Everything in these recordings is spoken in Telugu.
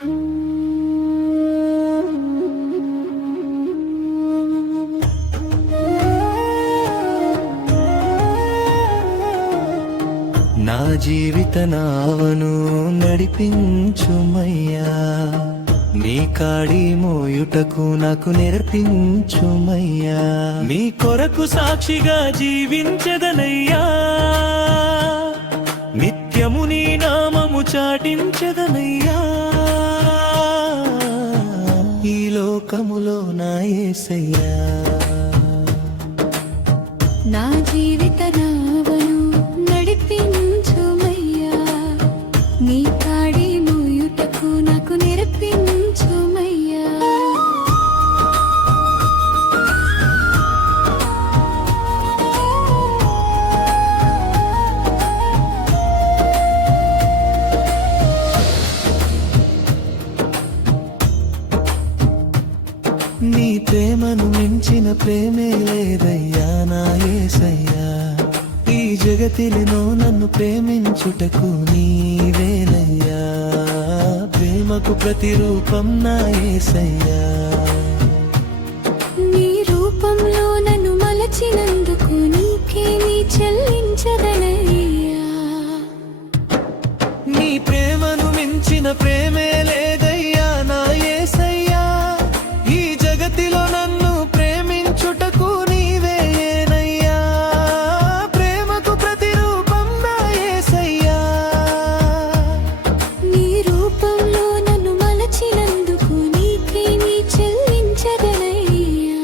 నా జీవిత నావను నడిపించుమయ్యా, నీ కాడి మోయుటకు నాకు నేర్పించుమయ్యా. నీ కొరకు సాక్షిగా జీవించదనయ్యా, నిత్యము నీ నామము చాటించదనయ్యా. ఈ లోకములో నా యేసయ్యా, నా జీవిత నావను నడిపించుమయ్యా, నీ కాడి మోయుటకు నాకు నేర్పించుమయ్యా. నీ ప్రేమను మించిన ప్రేమే లేదయ్యా నా యేసయ్యా. ఈ జగతిలో నన్ను ప్రేమించుటకు నీవేనయ్యా, ప్రేమకు ప్రతిరూపం నా యేసయ్యా. నీ రూపంలో నన్ను మలచినందుకు నీకే నీ చెల్లించదనయ్యా. నీ ప్రేమను మించిన ప్రేమే లేదయ్యా నా యేసయ్యా. ఈ జగతిలో నన్ను ప్రేమించుటకు నీవేనయ్యా, ప్రేమకు ప్రతిరూపం నా యేసయ్యా. నీ రూపంలో నన్ను మలచినందుకు నీకే నీ చెల్లించదనయ్యా.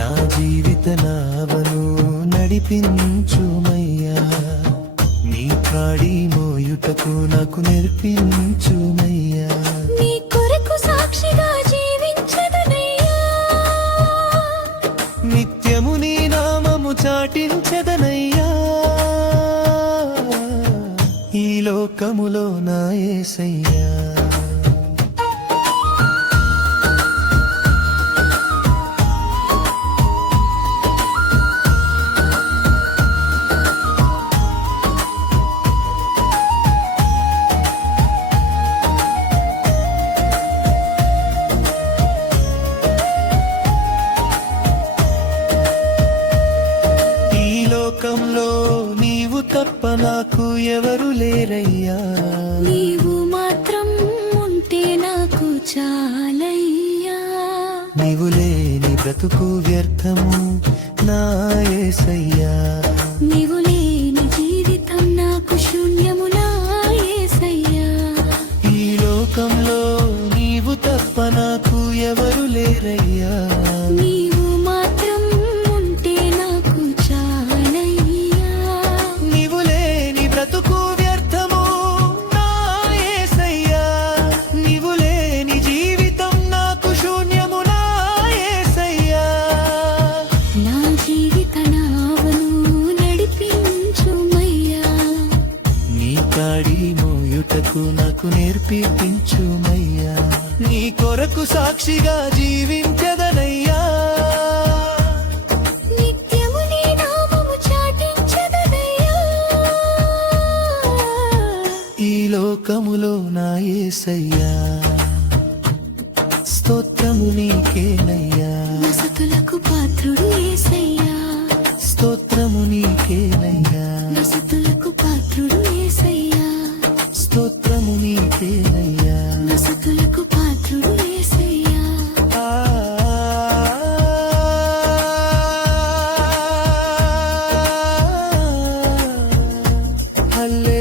నా జీవిత నావను నడిపించుమయ్యా, నీ కాడి మోయుటకు నాకు నేర్పించుమయ్యా. నీ కొరకు సాక్షిగా జీవించదనయ్యా, నిత్యము నీ నామము చాటించదనయ్యా. ఈ లోకములో నా యేసయ్యా, లోకంలో నీవు తప్ప నాకు ఎవరు లేరయ్యా. నీవు మాత్రం ఉంటే నాకు చాలయ్యా. నీవు లేని బ్రతుకు వ్యర్థము నా యేసయ్యా. నీవు లేని జీవితం నాకు శూన్యము నా యేసయ్యా. ఈ లోకంలో నీవు తప్ప నాకు ఎవరు లేరయ్యా. నీవు మాత్రం ఉంటే నాకు చాలయ్యా. నీవు లేని బ్రతుకు వ్యర్థము నా యేసయ్యా. నీవు లేని జీవితం నాకు శూన్యము నా యేసయ్యా. నా జీవిత నావను నడిపించుమయ్యా, నీ కాడి మోయుటకు నాకు నేర్పించుమయ్యా. నీ కొరకు సాక్షిగా జీవించదనయ్యా, నిత్యము నీ నామము చాటించదనయ్యా. ఈ లోకములో నా యేసయ్యా. స్తోత్రము నీకేనయ్యా, నసతులకు పాత్రుడు యేసయ్యా. స్తోత్రము నీకేనయ్యా, నసతులకు పాత్రుడు యేసయ్యా. స్తోత్రము నీకేనయ్యా. నసతులకు పాత్రుడు యేసయ్యా. హల్లెలూయా.